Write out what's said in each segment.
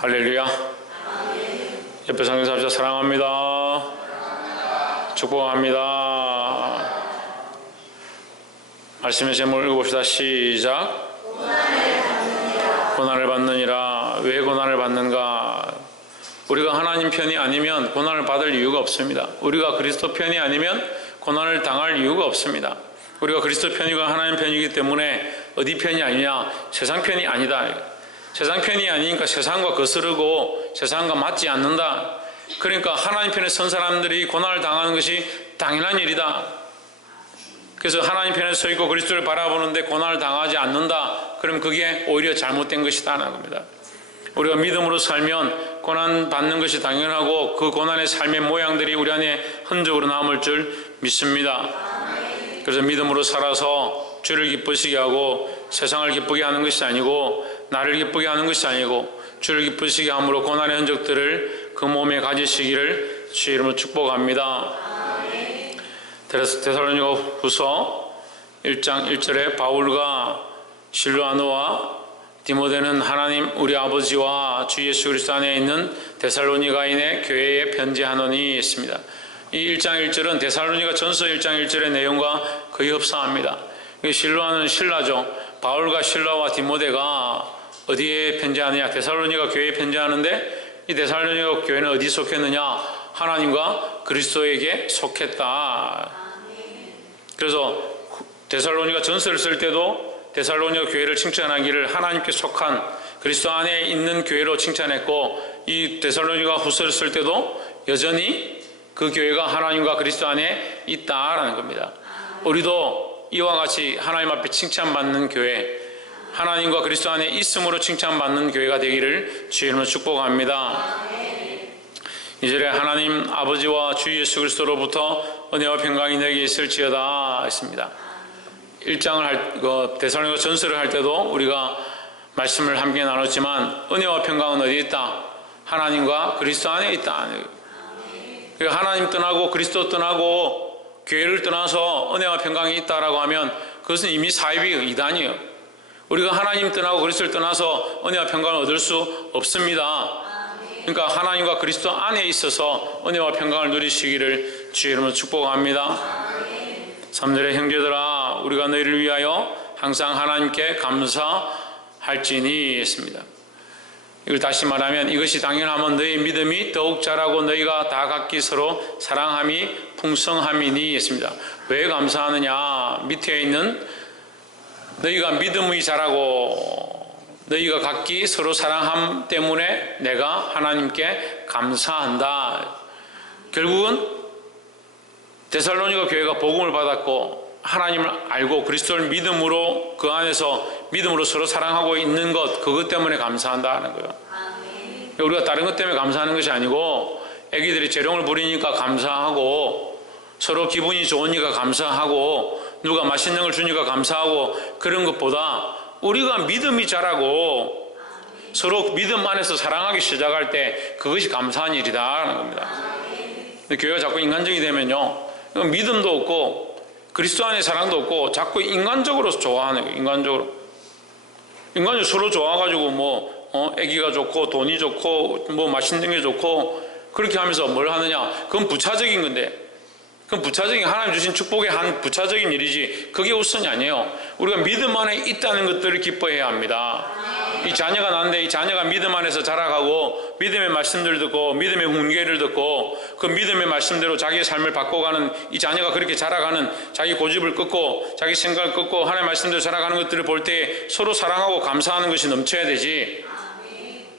할렐루야. 옆에 성경사합시다. 사랑합니다. 축복합니다. 말씀의 제목을 읽어봅시다. 시작. 고난을 받느니라. 왜 고난을 받는가? 우리가 하나님 편이 아니면 고난을 받을 이유가 없습니다. 우리가 그리스도 편이 아니면 고난을 당할 이유가 없습니다. 우리가 그리스도 편이고 하나님 편이기 때문에 어디 편이 아니냐? 세상 편이 아니다. 세상 편이 아니니까 세상과 거스르고 세상과 맞지 않는다. 그러니까 하나님 편에 선 사람들이 고난을 당하는 것이 당연한 일이다. 그래서 하나님 편에 서 있고 그리스도를 바라보는데 고난을 당하지 않는다. 그럼 그게 오히려 잘못된 것이다 하는 겁니다. 우리가 믿음으로 살면 고난 받는 것이 당연하고 그 고난의 삶의 모양들이 우리 안에 흔적으로 남을 줄 믿습니다. 그래서 믿음으로 살아서 주를 기쁘시게 하고 세상을 기쁘게 하는 것이 아니고 나를 기쁘게 하는 것이 아니고 주를 기쁘시게 함으로 고난의 흔적들을 그 몸에 가지시기를 주의 이름으로 축복합니다. 데살로니가 후서 1장 1절에 바울과 실로아노와 디모데는 하나님 우리 아버지와 주 예수 그리스도 안에 있는 데살로니가인의 교회에 편지하노니 했습니다. 이 1장 1절은 데살로니가 전서 1장 1절의 내용과 거의 흡사합니다. 실로아는 신라죠. 바울과 실라와 디모데가 어디에 편지하느냐? 데살로니가 교회에 편지하는데 이 데살로니가 교회는 어디 속했느냐? 하나님과 그리스도에게 속했다. 그래서 데살로니가 전서를 쓸 때도 데살로니가 교회를 칭찬하기를 하나님께 속한 그리스도 안에 있는 교회로 칭찬했고, 이 데살로니가 후서를 쓸 때도 여전히 그 교회가 하나님과 그리스도 안에 있다라는 겁니다. 우리도 이와 같이 하나님 앞에 칭찬받는 교회, 하나님과 그리스도 안에 있음으로 칭찬받는 교회가 되기를 주의 이름으로 축복합니다. 2절에 하나님 아버지와 주 예수 그리스도로부터 은혜와 평강이 내게 있을지어다 했습니다. 1장을 데살로니가 전서를 할 때도 우리가 말씀을 함께 나눴지만 은혜와 평강은 어디에 있다? 하나님과 그리스도 안에 있다. 그러니까 하나님 떠나고 그리스도 떠나고 교회를 떠나서 은혜와 평강이 있다라고 하면 그것은 이미 사이비 이단이에요. 우리가 하나님 떠나고 그리스도를 떠나서 은혜와 평강을 얻을 수 없습니다. 그러니까 하나님과 그리스도 안에 있어서 은혜와 평강을 누리시기를 주의 이름으로 축복합니다. 3절에 형제들아 우리가 너희를 위하여 항상 하나님께 감사할지니 했습니다. 이걸 다시 말하면 이것이 당연하면 너희 믿음이 더욱 자라고 너희가 다 각기 서로 사랑함이 풍성함이니 했습니다. 왜 감사하느냐? 밑에 있는 너희가 믿음이 자라고 너희가 각기 서로 사랑함 때문에 내가 하나님께 감사한다. 결국은 데살로니가 교회가 복음을 받았고 하나님을 알고 그리스도를 믿음으로 그 안에서 믿음으로 서로 사랑하고 있는 것, 그것 때문에 감사한다는 거예요. 우리가 다른 것 때문에 감사하는 것이 아니고 애기들이 재롱을 부리니까 감사하고 서로 기분이 좋으니까 감사하고 누가 맛있는 걸 주니까 감사하고 그런 것보다 우리가 믿음이 자라고 서로 믿음 안에서 사랑하기 시작할 때 그것이 감사한 일이다라는 겁니다. 근데 교회가 자꾸 인간적이 되면요, 믿음도 없고 그리스도 안에 사랑도 없고 자꾸 인간적으로 좋아하는 거예요. 인간적으로 서로 좋아가지고 애기가 좋고 돈이 좋고 맛있는 게 좋고 그렇게 하면서 뭘 하느냐? 그건 부차적인 건데, 그건 부차적인 하나님 주신 축복의 한 부차적인 일이지 그게 우선이 아니에요. 우리가 믿음 안에 있다는 것들을 기뻐해야 합니다. 이 자녀가 낳는데 이 자녀가 믿음 안에서 자라가고 믿음의 말씀들을 듣고 믿음의 훈계를 듣고 그 믿음의 말씀대로 자기의 삶을 바꿔가는 이 자녀가 그렇게 자라가는, 자기 고집을 끊고 자기 생각을 끊고 하나님의 말씀대로 자라가는 것들을 볼 때 서로 사랑하고 감사하는 것이 넘쳐야 되지.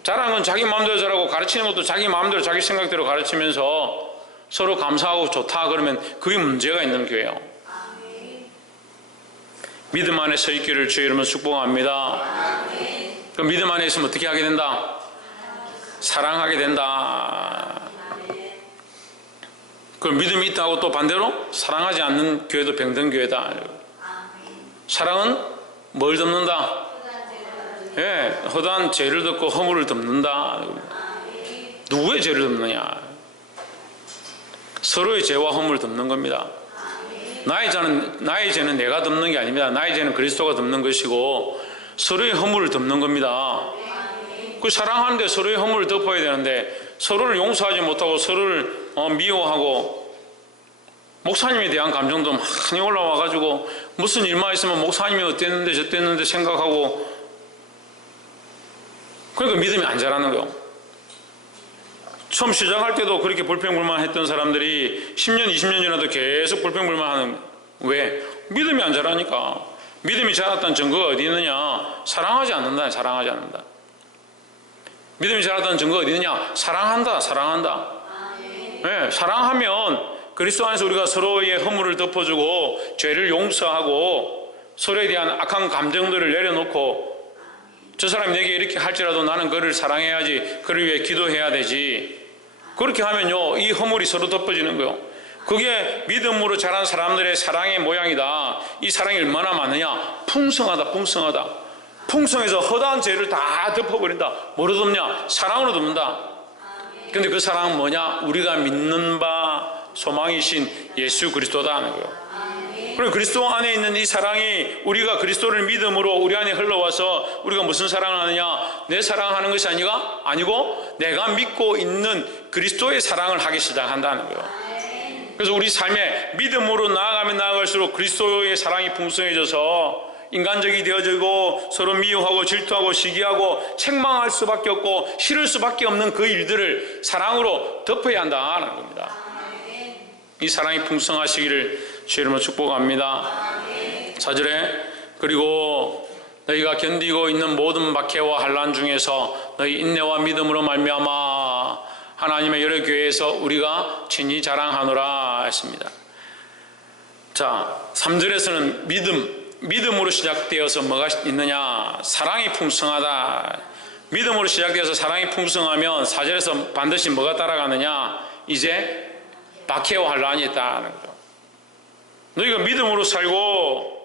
자라는 건 자기 마음대로 자라고 가르치는 것도 자기 마음대로 자기 생각대로 가르치면서 서로 감사하고 좋다 그러면 그게 문제가 있는 교회예요. 믿음 안에 서 있기를 주의 이름으로 축복합니다. 그 믿음 안에 있으면 어떻게 하게 된다? 사랑하게 된다. 그럼 믿음이 있다고 또 반대로 사랑하지 않는 교회도 병든교회다. 사랑은 뭘 덮는다? 허다한 죄를 덮고 허물을 덮는다. 누구의 죄를 덮느냐? 서로의 죄와 허물을 덮는 겁니다. 나의 죄는 내가 덮는 게 아닙니다. 나의 죄는 그리스도가 덮는 것이고 서로의 허물을 덮는 겁니다. 그 사랑하는데 서로의 허물을 덮어야 되는데 서로를 용서하지 못하고 서로를 미워하고 목사님에 대한 감정도 많이 올라와가지고 무슨 일만 있으면 목사님이 어땠는데 저땠는데 생각하고 그러니까 믿음이 안 자라는 거예요. 처음 시작할 때도 그렇게 불평불만했던 사람들이 10년, 20년 지나도 계속 불평불만하는 거예요. 왜? 믿음이 안 자라니까. 믿음이 자랐다는 증거가 어디 있느냐? 사랑하지 않는다. 사랑하지 않는다. 믿음이 자랐다는 증거가 어디 있느냐? 사랑한다. 사랑한다. 네, 사랑하면 그리스도 안에서 우리가 서로의 허물을 덮어주고 죄를 용서하고 서로에 대한 악한 감정들을 내려놓고 저 사람이 내게 이렇게 할지라도 나는 그를 사랑해야지, 그를 위해 기도해야 되지. 그렇게 하면요, 이 허물이 서로 덮어지는 거예요. 그게 믿음으로 자란 사람들의 사랑의 모양이다. 이 사랑이 얼마나 많으냐? 풍성하다. 풍성하다. 풍성해서 허다한 죄를 다 덮어버린다. 뭐로 덮냐? 사랑으로 덮는다. 근데 그 사랑은 뭐냐? 우리가 믿는 바 소망이신 예수 그리스도다 하는 거예요. 그리고 그리스도 안에 있는 이 사랑이 우리가 그리스도를 믿음으로 우리 안에 흘러와서 우리가 무슨 사랑을 하느냐? 내 사랑하는 것이 아니고 내가 믿고 있는 그리스도의 사랑을 하기 시작한다는 거예요. 그래서 우리 삶에 믿음으로 나아가면 나아갈수록 그리스도의 사랑이 풍성해져서 인간적이 되어지고 서로 미워하고 질투하고 시기하고 책망할 수밖에 없고 싫을 수밖에 없는 그 일들을 사랑으로 덮어야 한다는 겁니다. 이 사랑이 풍성하시기를 주의 이름으로 축복합니다. 4절에 그리고 너희가 견디고 있는 모든 박해와 환난 중에서 너희 인내와 믿음으로 말미암아 하나님의 여러 교회에서 우리가 친히 자랑하노라 했습니다. 자, 3절에서는 믿음으로 시작되어서 뭐가 있느냐? 사랑이 풍성하다. 믿음으로 시작되어서 사랑이 풍성하면 4절에서 반드시 뭐가 따라가느냐? 이제 박해와 환난이 있다는 거죠. 너희가 믿음으로 살고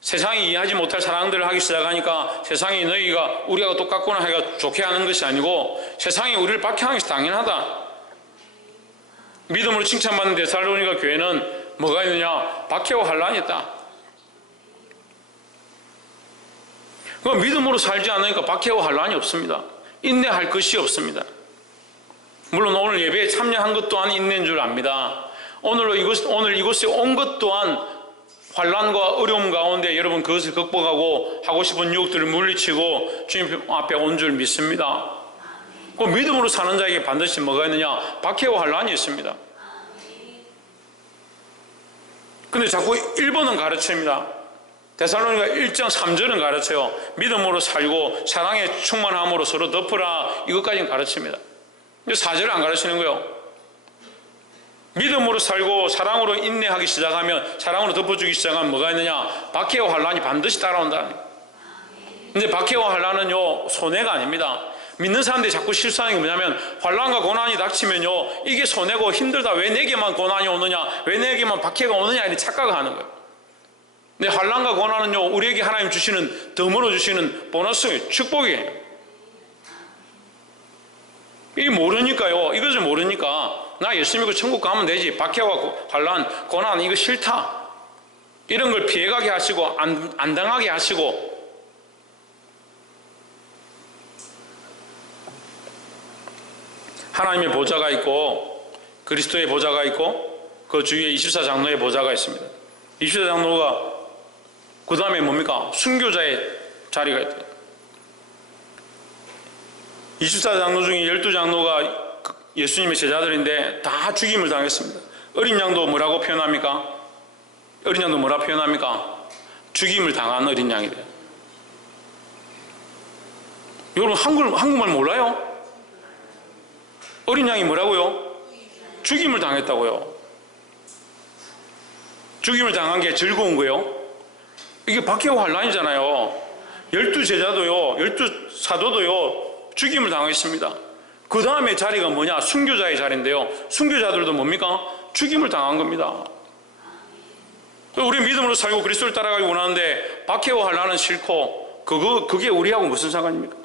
세상이 이해하지 못할 사랑들을 하기 시작하니까 세상이 너희가 우리가 똑같구나 해가 좋게 하는 것이 아니고 세상이 우리를 박해하는 것이 당연하다. 믿음으로 칭찬받는 데살로니가 교회는 뭐가 있느냐? 박해와 환난이 있다. 그럼 믿음으로 살지 않으니까 박해와 환난이 없습니다. 인내할 것이 없습니다. 물론 오늘 예배에 참여한 것 또한 인내인 줄 압니다. 오늘 이곳에 온 것 또한 환난과 어려움 가운데 여러분 그것을 극복하고 하고 싶은 유혹들을 물리치고 주님 앞에 온 줄 믿습니다. 그 믿음으로 사는 자에게 반드시 뭐가 있느냐? 박해와 환난이 있습니다. 근데 자꾸 1번은 가르칩니다. 데살로니가 1장 3절은 가르쳐요. 믿음으로 살고 사랑에 충만함으로 서로 덮으라. 이것까지는 가르칩니다. 근데 4절은 안 가르치는 거예요. 믿음으로 살고 사랑으로 인내하기 시작하면 사랑으로 덮어주기 시작하면 뭐가 있느냐? 박해와 환난이 반드시 따라온다. 근데 박해와 환난은요 손해가 아닙니다. 믿는 사람들이 자꾸 실수하는 게 뭐냐면 환난과 고난이 닥치면요 이게 손해고 힘들다. 왜 내게만 고난이 오느냐? 왜 내게만 박해가 오느냐? 이렇게 착각하는 거예요. 근데 환난과 고난은요 우리에게 하나님 주시는 덤으로 주시는 보너스 축복이에요. 이게 모르니까요. 이것을 모르니까 나 예수 믿고 천국 가면 되지. 박해와 환난, 고난 이거 싫다. 이런 걸 피해가게 하시고 안 당하게 하시고 하나님의 보좌가 있고 그리스도의 보좌가 있고 그 주위에 24장로의 보좌가 있습니다. 24장로가 그 다음에 뭡니까? 순교자의 자리가 있다. 24장로 중에 12장로가 예수님의 제자들인데 다 죽임을 당했습니다. 어린 양도 뭐라고 표현합니까? 어린 양도 뭐라 표현합니까? 죽임을 당한 어린 양이 돼요. 여러분 한국말 몰라요? 어린 양이 뭐라고요? 죽임을 당했다고요. 죽임을 당한 게 즐거운 거예요. 이게 박해와 환난이잖아요. 12제자도요 12사도도요 죽임을 당했습니다. 그 다음에 자리가 뭐냐? 순교자의 자리인데요. 순교자들도 뭡니까? 죽임을 당한 겁니다. 우리 믿음으로 살고 그리스도를 따라가기 원하는데 박해와 환난은 싫고 그게 우리하고 무슨 상관입니까?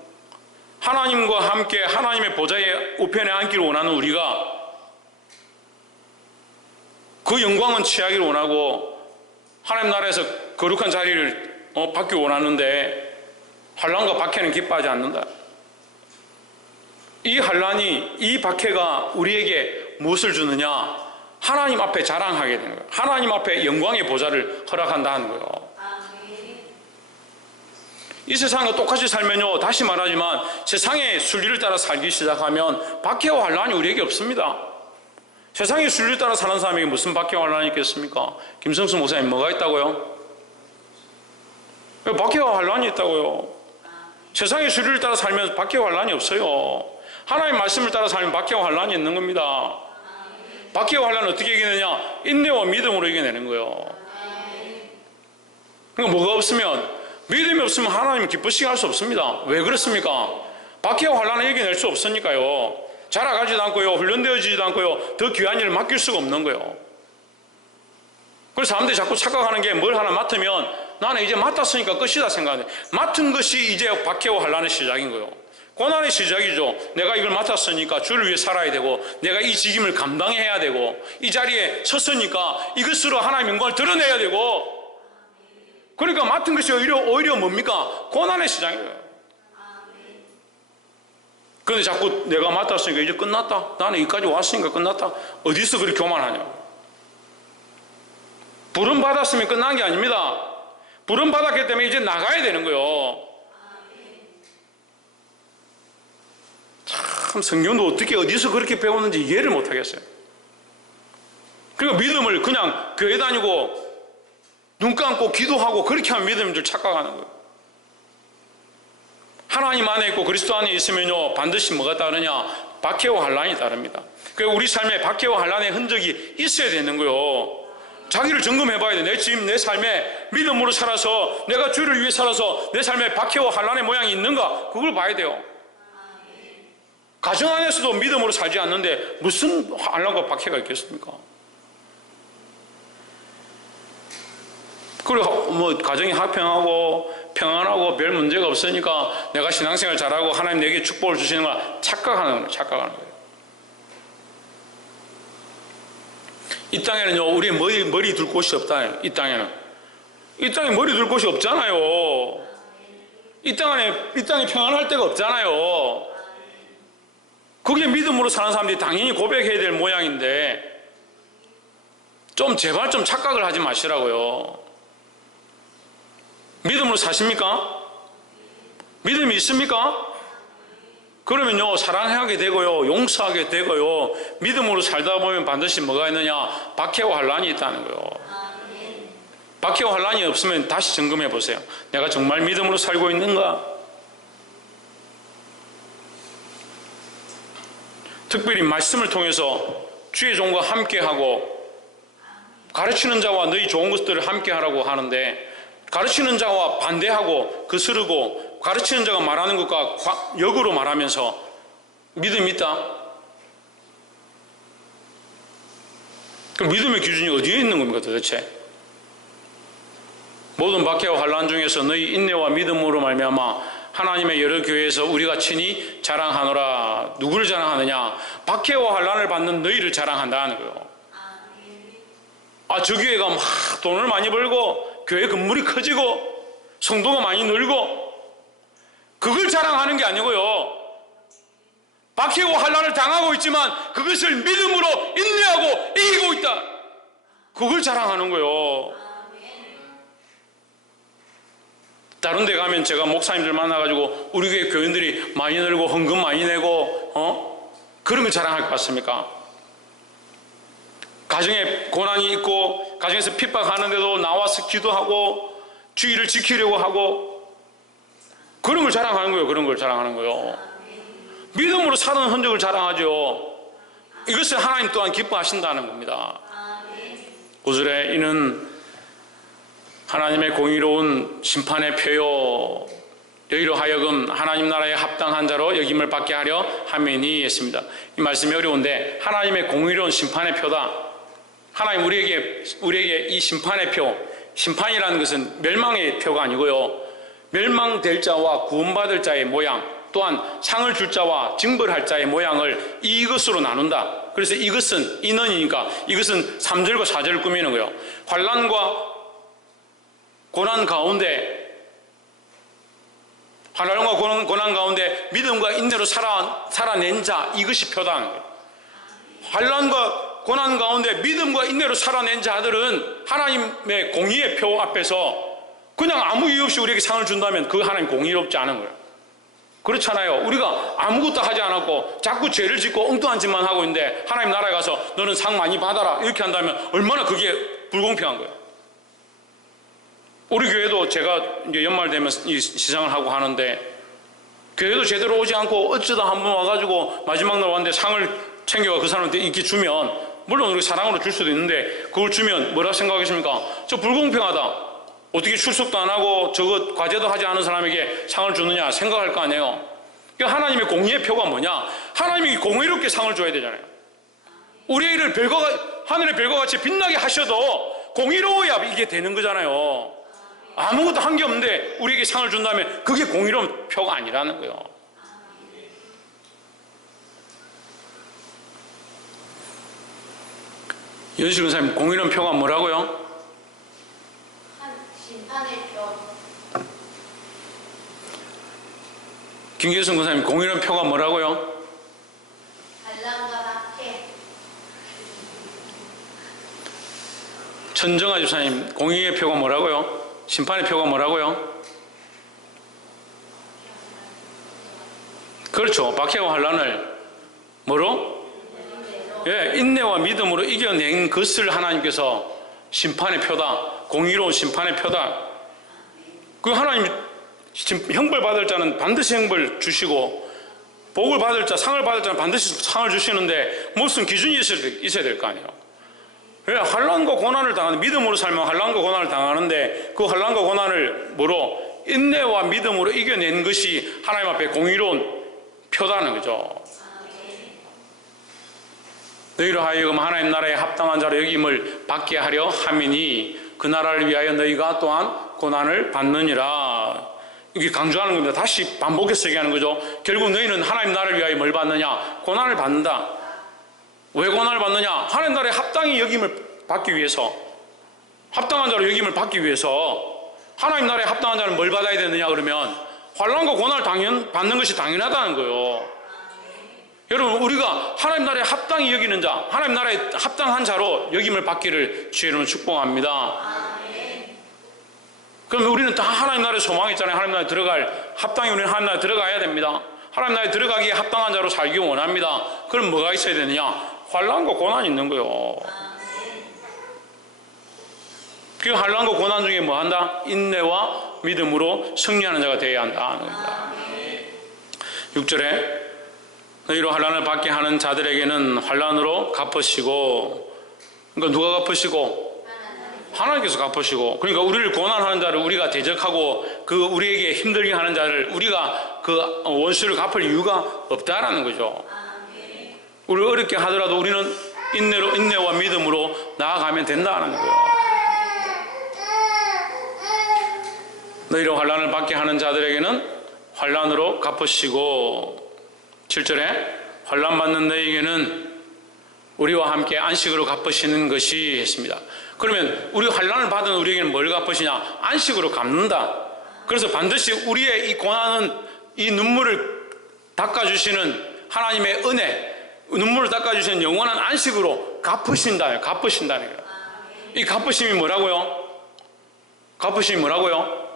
하나님과 함께 하나님의 보좌의 우편에 앉기를 원하는 우리가 그 영광은 취하기를 원하고 하나님 나라에서 거룩한 자리를 받기 원하는데 환난과 박해는 기뻐하지 않는다. 이 환란이, 이 박해가 우리에게 무엇을 주느냐? 하나님 앞에 자랑하게 되는 거예요. 하나님 앞에 영광의 보좌를 허락한다는 거예요. 이 세상과 똑같이 살면요, 다시 말하지만 세상의 순리를 따라 살기 시작하면 박해와 환란이 우리에게 없습니다. 세상의 순리를 따라 사는 사람에게 무슨 박해와 환란이 있겠습니까? 김성수 목사님, 뭐가 있다고요? 박해와 환란이 있다고요. 세상의 순리를 따라 살면 박해와 환란이 없어요. 하나님의 말씀을 따라 살면 박해와 환란이 있는 겁니다. 박해와 환란을 어떻게 이기느냐? 인내와 믿음으로 이겨내는 거예요. 그러니까 뭐가 없으면, 믿음이 없으면 하나님을 기쁘시게 할 수 없습니다. 왜 그렇습니까? 박해와 환란을 이겨낼 수 없으니까요. 자라가지도 않고요, 훈련되어지지도 않고요, 더 귀한 일을 맡길 수가 없는 거예요. 그래서 사람들이 자꾸 착각하는 게, 뭘 하나 맡으면 나는 이제 맡았으니까 끝이다 생각하는데, 맡은 것이 이제 박해와 환란의 시작인 거예요. 고난의 시작이죠. 내가 이걸 맡았으니까 주를 위해 살아야 되고, 내가 이 직임을 감당해야 되고, 이 자리에 섰으니까 이것으로 하나님의 영광을 드러내야 되고, 그러니까 맡은 것이 오히려 뭡니까? 고난의 시작이에요. 그런데 자꾸 내가 맡았으니까 이제 끝났다, 나는 여기까지 왔으니까 끝났다, 어디서 그렇게 교만하냐고. 부름 받았으면 끝난 게 아닙니다. 부름 받았기 때문에 이제 나가야 되는 거예요. 참, 성경도 어떻게 어디서 그렇게 배웠는지 이해를 못하겠어요. 그리고 믿음을 그냥 교회 다니고 눈 감고 기도하고 그렇게 하면 믿음인 줄 착각하는 거예요. 하나님 안에 있고 그리스도 안에 있으면요, 반드시 뭐가 따르냐? 박해와 환란이 따릅니다. 그래서 우리 삶에 박해와 환란의 흔적이 있어야 되는 거예요. 자기를 점검해 봐야 돼. 지금 내 삶에 믿음으로 살아서, 내가 주를 위해 살아서 내 삶에 박해와 환란의 모양이 있는가? 그걸 봐야 돼요. 가정 안에서도 믿음으로 살지 않는데 무슨 환란과 박해가 있겠습니까? 그리고 뭐 가정이 화평하고 평안하고 별 문제가 없으니까 내가 신앙생활 잘하고 하나님 내게 축복을 주시는 걸 착각하는 거예요. 착각하는 거예요. 이 땅에는요, 우리 머리 둘 곳이 없다. 이 땅에 머리 둘 곳이 없잖아요. 이 땅에 평안할 데가 없잖아요. 그게 믿음으로 사는 사람들이 당연히 고백해야 될 모양인데, 제발 착각을 하지 마시라고요. 믿음으로 사십니까? 믿음이 있습니까? 그러면요, 사랑하게 되고요, 용서하게 되고요, 믿음으로 살다 보면 반드시 뭐가 있느냐? 박해와 환란이 있다는 거예요. 박해와 환란이 없으면 다시 점검해 보세요. 내가 정말 믿음으로 살고 있는가? 특별히 말씀을 통해서 주의 종과 함께하고, 가르치는 자와 너희 좋은 것들을 함께하라고 하는데, 가르치는 자와 반대하고 거스르고 가르치는 자가 말하는 것과 역으로 말하면서 믿음이 있다? 그 믿음의 기준이 어디에 있는 겁니까 도대체? 모든 박해와 환란 중에서 너희 인내와 믿음으로 말미암아 하나님의 여러 교회에서 우리가 친히 자랑하노라. 누구를 자랑하느냐? 박해와 환란을 받는 너희를 자랑한다는 거예요. 저 교회가 막 돈을 많이 벌고 교회 건물이 커지고 성도가 많이 늘고, 그걸 자랑하는 게 아니고요, 박해와 환란을 당하고 있지만 그것을 믿음으로 인내하고 이기고 있다, 그걸 자랑하는 거예요. 다른 데 가면 제가 목사님들 만나가지고 우리 교회 교인들이 많이 늘고 헌금 많이 내고 그런 걸 자랑할 것 같습니까? 가정에 고난이 있고 가정에서 핍박하는데도 나와서 기도하고 주의를 지키려고 하고, 그런 걸 자랑하는 거예요. 그런 걸 자랑하는 거예요. 믿음으로 사는 흔적을 자랑하죠. 이것을 하나님 또한 기뻐하신다는 겁니다. 5절에 이는 하나님의 공의로운 심판의 표요 너희로 하여금 하나님 나라에 합당한 자로 여김을 받게 하려 함이니 했습니다. 이 말씀이 어려운데, 하나님의 공의로운 심판의 표다. 하나님 우리에게 이 심판의 표, 심판이라는 것은 멸망의 표가 아니고요, 멸망될 자와 구원받을 자의 모양, 또한 상을 줄 자와 징벌할 자의 모양을 이것으로 나눈다. 그래서 이것은 인원이니까 이것은 3절과 4절을 꾸미는 거예요. 환난과 고난 가운데 환난과 고난 가운데 믿음과 인내로 살아낸 자, 이것이 표다는 거예요. 환난과 고난 가운데 믿음과 인내로 살아낸 자들은 하나님의 공의의 표 앞에서 그냥 아무 이유 없이 우리에게 상을 준다면 그 하나님 공의롭지 않은 거예요. 그렇잖아요. 우리가 아무것도 하지 않았고 자꾸 죄를 짓고 엉뚱한 짓만 하고 있는데 하나님 나라에 가서 너는 상 많이 받아라 이렇게 한다면 얼마나 그게 불공평한 거예요. 우리 교회도 제가 이제 연말 되면 이 시상을 하고 하는데 교회도 제대로 오지 않고 어쩌다 한 번 와가지고 마지막 날 왔는데 상을 챙겨가 그 사람한테 이렇게 주면 물론 우리 사랑으로 줄 수도 있는데 그걸 주면 뭐라 생각하십니까? 저 불공평하다. 어떻게 출석도 안 하고 저거 과제도 하지 않은 사람에게 상을 주느냐 생각할 거 아니에요. 그러니까 하나님의 공의의 표가 뭐냐? 하나님이 공의롭게 상을 줘야 되잖아요. 우리의 일을 하늘의 별과 같이 빛나게 하셔도 공의로워야 이게 되는 거잖아요. 아무것도 한 게 없는데 우리에게 상을 준다면 그게 공의로운 표가 아니라는 거예요. 연식 권사님, 공의로운 표가 뭐라고요? 심판의 표. 김계순 권사님, 공의로운 표가 뭐라고요? 반란과 박해. 천정아 집사님, 공의의 표가 뭐라고요? 심판의 표가 뭐라고요? 그렇죠. 박해와 환난을 뭐로? 예, 인내와 믿음으로 이겨낸 것을 하나님께서 심판의 표다, 공의로운 심판의 표다. 그 하나님 형벌 받을 자는 반드시 형벌 주시고 복을 받을 자, 상을 받을 자는 반드시 상을 주시는데 무슨 기준이 있어야 될 거 아니에요. 왜 환난과 고난을 당하는, 믿음으로 살면 환난과 고난을 당하는데 그 환난과 고난을 뭐로? 인내와 믿음으로 이겨낸 것이 하나님 앞에 공의로운 표다는 거죠. 너희로 하여금 하나님 나라에 합당한 자로 여김을 받게 하려 함이니 그 나라를 위하여 너희가 또한 고난을 받느니라. 이게 강조하는 겁니다. 다시 반복해서 얘기하는 거죠. 결국 너희는 하나님 나라를 위하여 뭘 받느냐? 고난을 받는다. 왜 고난을 받느냐? 하나님 나라에 합당히 여김을 받기 위해서, 합당한 자로 여김을 받기 위해서. 하나님 나라에 합당한 자는 뭘 받아야 되느냐 그러면 환난과 고난을 받는 것이 당연하다는 거예요. 여러분, 우리가 하나님 나라에 합당히 여기는 자, 하나님 나라에 합당한 자로 여김을 받기를 주의 이름으로 축복합니다. 그럼 우리는 다 하나님 나라에 소망했잖아요. 하나님 나라에 들어갈, 합당히 우리는 하나님 나라에 들어가야 됩니다. 하나님 나라에 들어가기에 합당한 자로 살기 원합니다. 그럼 뭐가 있어야 되느냐? 환난과 고난이 있는 거예요. 그 환난과 고난 중에 뭐 한다? 인내와 믿음으로 승리하는 자가 되어야 한다 하는 겁니다. 6절에 너희로 환난을 받게 하는 자들에게는 환난으로 갚으시고, 그러니까 누가 갚으시고? 하나님께서 갚으시고. 그러니까 우리를 고난하는 자를 우리가 대적하고 그 우리에게 힘들게 하는 자를 우리가 그 원수를 갚을 이유가 없다라는 거죠. 우리를 어렵게 하더라도 우리는 인내와 믿음으로 나아가면 된다는 거예요. 너희로 환난을 받게 하는 자들에게는 환난으로 갚으시고, 7절에 환난 받는 너희에게는 우리와 함께 안식으로 갚으시는 것이 했습니다. 그러면 우리 환난을 받은 우리에게는 뭘 갚으시냐? 안식으로 갚는다. 그래서 반드시 우리의 이 고난은 이 눈물을 닦아주시는 하나님의 은혜, 눈물을 닦아주시는 영원한 안식으로 갚으신다는 거예요. 이 갚으심이 뭐라고요? 갚으심이 뭐라고요?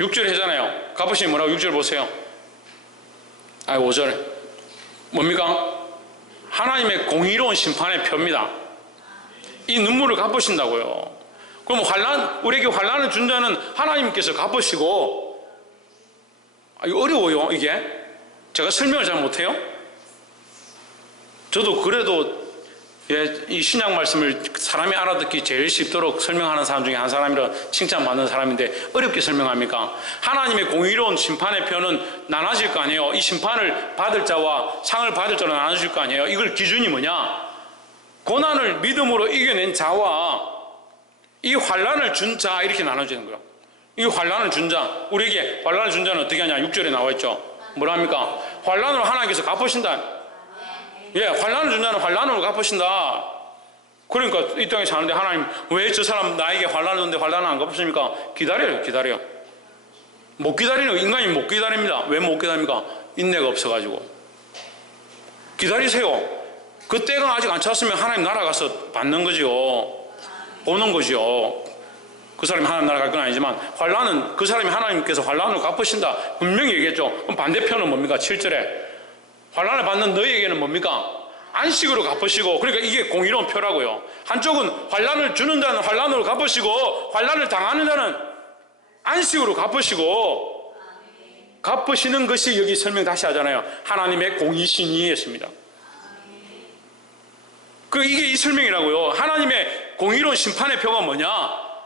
6절 하잖아요. 갚으심이 뭐라고? 6절 보세요. 5절 뭡니까? 하나님의 공의로운 심판의 표입니다. 이 눈물을 갚으신다고요. 그럼 우리에게 환난을 준 자는 하나님께서 갚으시고, 이거 어려워요. 이게 제가 설명을 잘 못해요. 저도 그래도 이 신약 말씀을 사람이 알아듣기 제일 쉽도록 설명하는 사람 중에 한 사람이라 칭찬받는 사람인데 어렵게 설명합니까? 하나님의 공의로운 심판의 표는 나눠질 거 아니에요. 이 심판을 받을 자와 상을 받을 자로 나눠질 거 아니에요. 이걸 기준이 뭐냐? 고난을 믿음으로 이겨낸 자와 이 환난을 준 자, 이렇게 나눠지는 거예요. 이 환난을 준 자, 우리에게 환난을 준 자는 어떻게 하냐? 6절에 나와 있죠. 뭐라 합니까? 환난으로 하나님께서 갚으신다. 예, 환난을 준 자는 환난으로 갚으신다. 그러니까 이 땅에 사는데 하나님 왜 저 사람 나에게 환난을 줬는데 환난을 안 갚으십니까? 기다려요. 못 기다리는 인간이 못 기다립니다. 왜 못 기다립니까? 인내가 없어가지고. 기다리세요. 그 때가 아직 안 찼으면 하나님 나라 가서 받는 거죠. 보는 거죠. 그 사람이 하나님 나라 갈 건 아니지만 환난은 그 사람이 하나님께서 환난을 갚으신다 분명히 얘기했죠. 그럼 반대편은 뭡니까? 7절에 환난을 받는 너희에게는 뭡니까? 안식으로 갚으시고. 그러니까 이게 공의로운 표라고요. 한쪽은 환난을 주는 자는 환난으로 갚으시고 환난을 당하는 자는 안식으로 갚으시고. 갚으시는 것이 여기 설명 다시 하잖아요. 하나님의 공의신이 했습니다. 그 이게 이 설명이라고요. 하나님의 공의로운 심판의 표가 뭐냐?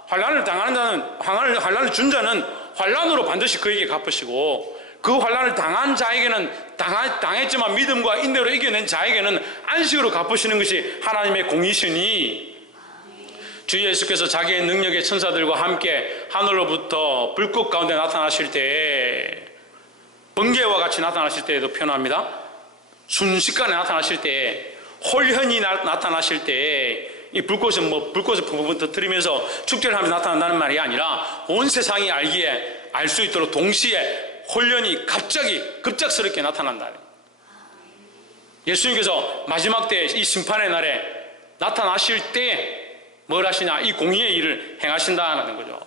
환난을 당하는 자는 환난을 준 자는 환난으로 반드시 그에게 갚으시고, 그 환난을 당한 자에게는 당했지만 믿음과 인내로 이겨낸 자에게는 안식으로 갚으시는 것이 하나님의 공의시니, 주 예수께서 자기의 능력의 천사들과 함께 하늘로부터 불꽃 가운데 나타나실 때에, 번개와 같이 나타나실 때에도 표현합니다. 순식간에 나타나실 때에, 홀현이 나타나실 때에, 이 불꽃은 불꽃을 붕붕 터뜨리면서 축제를 하면서 나타난다는 말이 아니라 온 세상이 알기에 알 수 있도록 동시에 홀련이 갑자기 급작스럽게 나타난다. 예수님께서 마지막 때 이 심판의 날에 나타나실 때에 뭘 하시냐? 이 공의의 일을 행하신다는 거죠.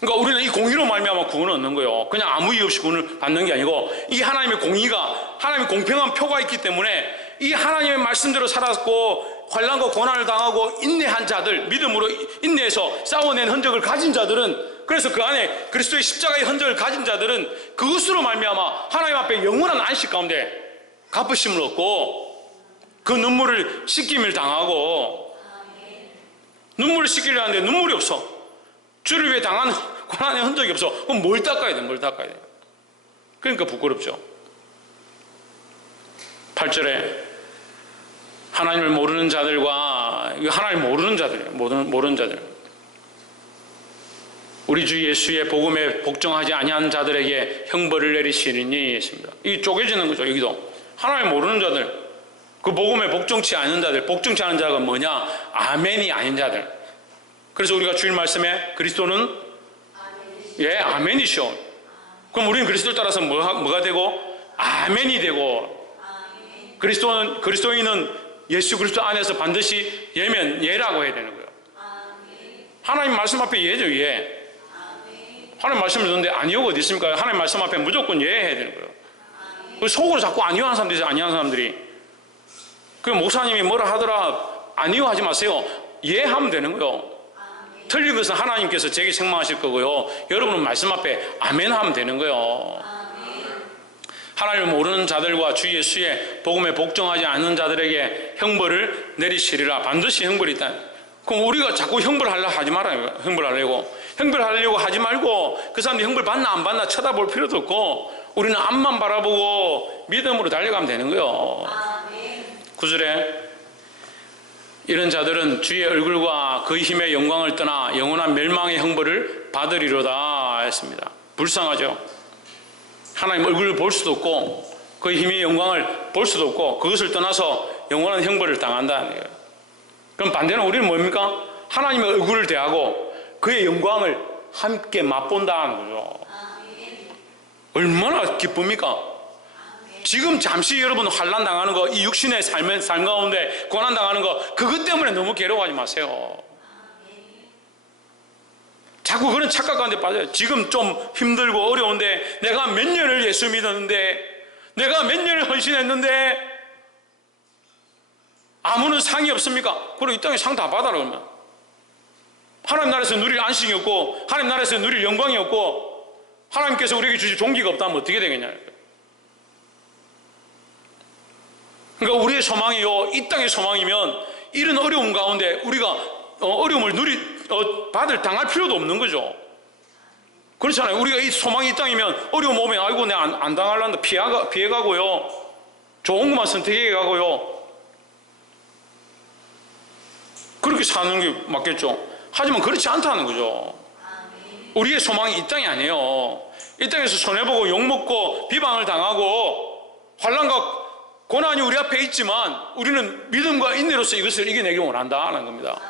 그러니까 우리는 이 공의로 말미암아 구원을 얻는 거예요. 그냥 아무 이유 없이 구원을 받는 게 아니고, 이 하나님의 공의가, 하나님의 공평한 표가 있기 때문에 이 하나님의 말씀대로 살았고 환난과 고난을 당하고 인내한 자들, 믿음으로 인내해서 싸워낸 흔적을 가진 자들은, 그래서 그 안에 그리스도의 십자가의 흔적을 가진 자들은 그것으로 말미암아 하나님 앞에 영원한 안식 가운데 갚으심을 얻고, 그 눈물을 씻김을 당하고, 눈물을 씻기려 하는데 눈물이 없어. 주를 위해 당한 고난의 흔적이 없어. 그럼 뭘 닦아야 돼? 뭘 닦아야 돼? 그러니까 부끄럽죠. 8절에 하나님을 모르는 자들과, 하나님을 모르는 자들, 모르는 자들, 우리 주 예수의 복음에 복종하지 아니한 자들에게 형벌을 내리시리니 했습니다. 이 쪼개지는 거죠. 여기도 하나님 모르는 자들, 그 복음에 복종치 않는 자들, 복종치 않은 자가 뭐냐? 아멘이 아닌 자들. 그래서 우리가 주일 말씀에 그리스도는 아멘이시오. 그럼 우리는 그리스도를 따라서 뭐가 되고? 아멘이 되고. 그리스도인은 예수 그리스도 안에서 반드시 예라고 해야 되는 거예요. 하나님 말씀 앞에 예죠, 예. 하나님 말씀을 듣는데 아니오가 어디 있습니까? 하나님 말씀 앞에 무조건 예 해야 되는 거예요. 속으로 자꾸 아니오 하는 사람들이 있어요. 아니오 하는 사람들이. 그 목사님이 뭐라 하더라, 아니오 하지 마세요. 예 하면 되는 거예요. 틀린 것은 하나님께서 제게 책망하실 거고요. 여러분은 말씀 앞에 아멘 하면 되는 거예요. 하나님을 모르는 자들과 주 예수의 복음에 복종하지 않는 자들에게 형벌을 내리시리라. 반드시 형벌이 있다. 그럼 우리가 자꾸 형벌하려고 하지 말아요. 형벌하려고 하지 말고, 그 사람들이 형벌 받나 안 받나 쳐다볼 필요도 없고, 우리는 앞만 바라보고 믿음으로 달려가면 되는 거예요. 9절에 이런 자들은 주의 얼굴과 그 힘의 영광을 떠나 영원한 멸망의 형벌을 받으리로다 했습니다. 불쌍하죠. 하나님 얼굴을 볼 수도 없고 그 힘의 영광을 볼 수도 없고 그것을 떠나서 영원한 형벌을 당한다는 거예요. 그럼 반대는 우리는 뭡니까? 하나님의 얼굴을 대하고 그의 영광을 함께 맛본다는 거죠. 얼마나 기쁩니까? 지금 잠시 여러분 환난 당하는 거, 이 육신의 삶 가운데 고난 당하는 거, 그것 때문에 너무 괴로워하지 마세요. 자꾸 그런 착각 가운데 빠져요. 지금 좀 힘들고 어려운데, 내가 몇 년을 예수 믿었는데, 내가 몇 년을 헌신했는데 아무런 상이 없습니까? 그리고 이 땅에 상 다 받아라. 그러면 하나님 나라에서 누릴 안식이 없고, 하나님 나라에서 누릴 영광이 없고, 하나님께서 우리에게 주실 종기가 없다면 어떻게 되겠냐. 그러니까 우리의 소망이요, 이 땅의 소망이면 이런 어려움 가운데 우리가 어려움을 받을 당할 필요도 없는 거죠. 그렇잖아요. 우리가 이 소망이 이 땅이면 어려움 오면 아이고 내가 안 당할란다 피해가고요, 좋은 것만 선택해 가고요, 그렇게 사는 게 맞겠죠. 하지만 그렇지 않다는 거죠. 우리의 소망이 이 땅이 아니에요. 이 땅에서 손해보고 욕먹고 비방을 당하고 환난과 고난이 우리 앞에 있지만 우리는 믿음과 인내로서 이것을 이겨내기 원한다는 겁니다.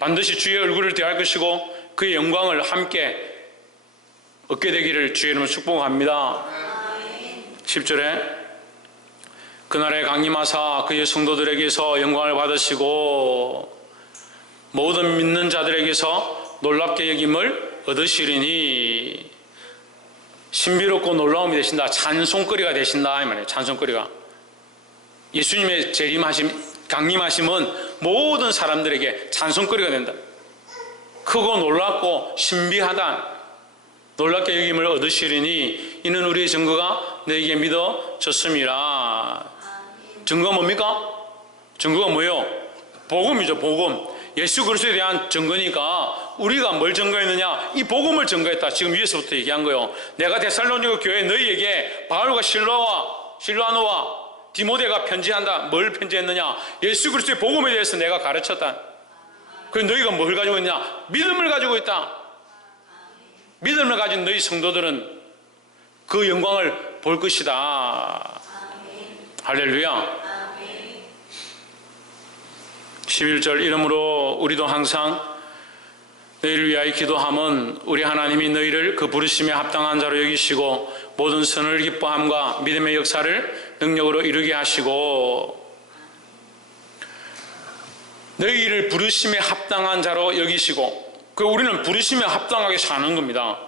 반드시 주의 얼굴을 대할 것이고 그의 영광을 함께 얻게 되기를 주의 이름으로 축복합니다. 10절에 그날에 강림하사 그의 성도들에게서 영광을 받으시고 모든 믿는 자들에게서 놀랍게 여김을 얻으시리니 신비롭고 놀라움이 되신다. 찬송거리가 되신다 이 말이에요. 찬송거리가. 예수님의 강림하심은 모든 사람들에게 찬송거리가 된다. 크고 놀랍고 신비하다. 놀랍게 여김을 얻으시리니 이는 우리의 증거가 너에게 믿어졌음이라. 증거가 뭡니까? 증거가 뭐예요? 복음이죠. 복음. 예수 그리스도에 대한 증거니까 우리가 뭘 증거했느냐? 이 복음을 증거했다. 지금 위에서부터 얘기한 거예요. 내가 데살로니가 교회 너희에게 바울과 실로아노와 디모데가 편지한다. 뭘 편지했느냐? 예수 그리스도의 복음에 대해서 내가 가르쳤다. 그래서 너희가 뭘 가지고 있냐? 믿음을 가지고 있다. 믿음을 가진 너희 성도들은 그 영광을 볼 것이다. 할렐루야. 11절 이러므로 우리도 항상 너희를 위하여 기도함은 우리 하나님이 너희를 그 부르심에 합당한 자로 여기시고 모든 선을 기뻐함과 믿음의 역사를 능력으로 이루게 하시고 너희를 부르심에 합당한 자로 여기시고 우리는 부르심에 합당하게 사는 겁니다.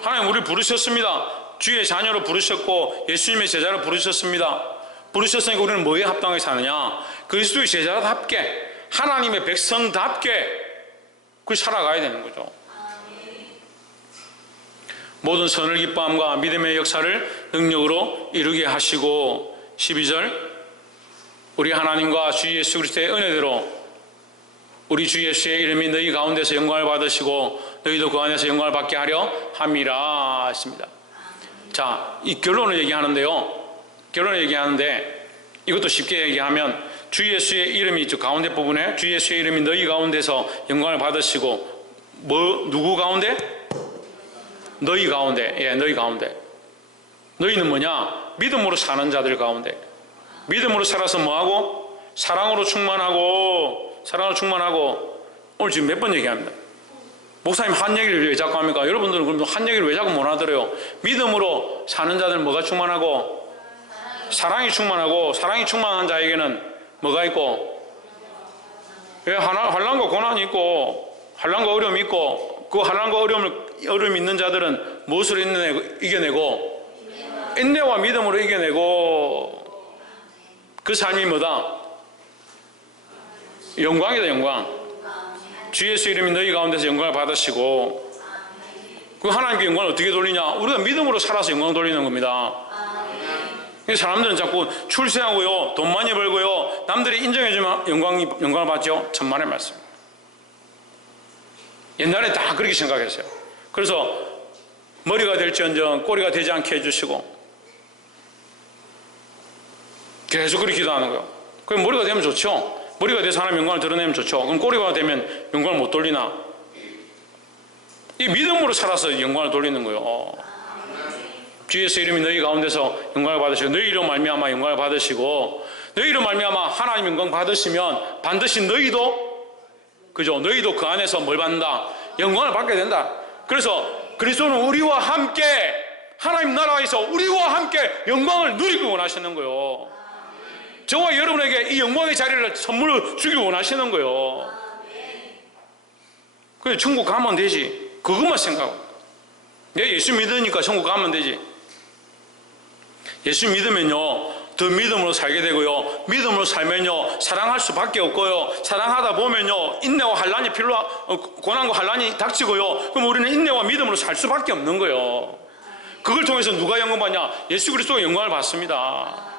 하나님 우리를 부르셨습니다. 주의 자녀로 부르셨고 예수님의 제자로 부르셨습니다. 부르셨으니까 우리는 뭐에 합당하게 사느냐? 그리스도의 제자답게 하나님의 백성답게 그 살아가야 되는 거죠. 모든 선을 기뻐함과 믿음의 역사를 능력으로 이루게 하시고 12절 우리 하나님과 주 예수 그리스도의 은혜대로 우리 주 예수의 이름이 너희 가운데서 영광을 받으시고 너희도 그 안에서 영광을 받게 하려 함이라 했습니다. 자, 이 결론을 얘기하는데요. 결론을 얘기하는데 이것도 쉽게 얘기하면 주 예수의 이름이 저 가운데 부분에 주 예수의 이름이 너희 가운데서 영광을 받으시고 누구 가운데? 너희 가운데. 예, 너희 가운데. 너희는 뭐냐? 믿음으로 사는 자들 가운데. 믿음으로 살아서 뭐하고? 사랑으로 충만하고 오늘 지금 몇 번 얘기합니다. 목사님 한 얘기를 왜 자꾸 합니까? 여러분들은 그럼 한 얘기를 왜 자꾸 못 알아들어요? 믿음으로 사는 자들은 뭐가 충만하고? 사랑이 충만하고 사랑이 충만한 자에게는 뭐가 있고? 왜 환난과 고난이 있고 환난과 어려움이 있고 그 환난과 어려움이 있는 자들은 무엇으로 이겨내고? 인내와 믿음으로 이겨내고 그 삶이 뭐다? 영광이다. 영광. 주 예수 이름이 너희 가운데서 영광을 받으시고 그 하나님께 영광을 어떻게 돌리냐? 우리가 믿음으로 살아서 영광을 돌리는 겁니다. 사람들은 자꾸 출세하고요, 돈 많이 벌고요, 남들이 인정해주면 영광을 받죠. 천만의 말씀. 옛날에 다 그렇게 생각했어요. 그래서 머리가 될지언정 꼬리가 되지 않게 해주시고 계속 그렇게 기도하는 거예요. 그럼 머리가 되면 좋죠. 머리가 돼서 하나님 영광을 드러내면 좋죠. 그럼 꼬리가 되면 영광을 못 돌리나? 이 믿음으로 살아서 영광을 돌리는 거예요. 주 예수 이름이 너희 가운데서 영광을 받으시고 너희로 말미암아 영광을 받으시고 너희로 말미암아 하나님 영광 받으시면 반드시 너희도 너희도 그 안에서 뭘 받는다? 영광을 받게 된다. 그래서 그리스도는 우리와 함께 하나님 나라에서 우리와 함께 영광을 누리기 원하시는 거예요. 저와 여러분에게 이 영광의 자리를 선물로 주기 원하시는 거예요. 그래 천국 가면 되지. 그것만 생각하고 내가 예수 믿으니까 천국 가면 되지. 예수 믿으면요 더 믿음으로 살게 되고요, 믿음으로 살면요 사랑할 수밖에 없고요, 사랑하다 보면요 인내와 환난이 고난과 환난이 닥치고요, 그럼 우리는 인내와 믿음으로 살 수밖에 없는 거예요. 그걸 통해서 누가 영광 받냐? 예수 그리스도가 영광을 받습니다.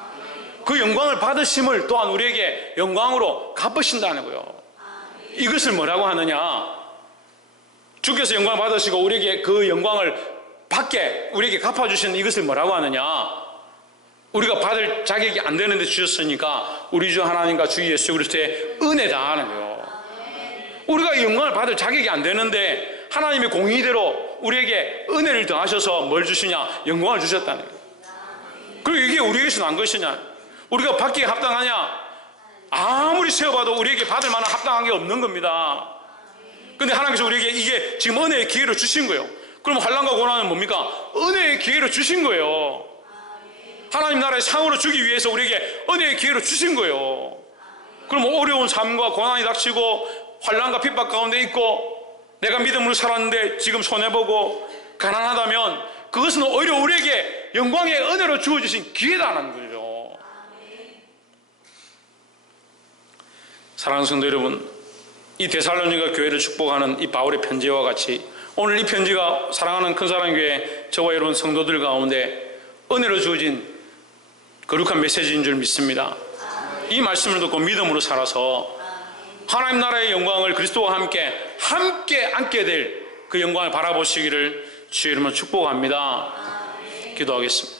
그 영광을 받으심을 또한 우리에게 영광으로 갚으신다는 거예요. 이것을 뭐라고 하느냐? 주께서 영광을 받으시고 우리에게 그 영광을 받게 우리에게 갚아주시는 이것을 뭐라고 하느냐? 우리가 받을 자격이 안 되는데 주셨으니까 우리 주 하나님과 주 예수 그리스도의 은혜다 하는 거예요. 우리가 이 영광을 받을 자격이 안 되는데 하나님의 공의대로 우리에게 은혜를 더하셔서 뭘 주시냐? 영광을 주셨다는 거예요. 그리고 이게 우리에게서 난 것이냐? 우리가 받기에 합당하냐? 아무리 세어봐도 우리에게 받을 만한 합당한 게 없는 겁니다. 근데 하나님께서 우리에게 이게 지금 은혜의 기회를 주신 거예요. 그럼 환난과 고난은 뭡니까? 은혜의 기회를 주신 거예요. 하나님 나라의 상으로 주기 위해서 우리에게 은혜의 기회를 주신 거예요. 그럼 어려운 삶과 고난이 닥치고 환난과 핍박 가운데 있고 내가 믿음으로 살았는데 지금 손해보고 가난하다면 그것은 오히려 우리에게 영광의 은혜로 주어주신 기회다라는 거죠. 사랑하는 성도 여러분, 이 데살로니가 교회를 축복하는 이 바울의 편지와 같이 오늘 이 편지가 사랑하는 큰사랑교회 저와 여러분 성도들 가운데 은혜로 주어진 거룩한 메시지인 줄 믿습니다. 이 말씀을 듣고 믿음으로 살아서 하나님 나라의 영광을 그리스도와 함께 안게 될 그 영광을 바라보시기를 주의 이름으로 축복합니다. 기도하겠습니다.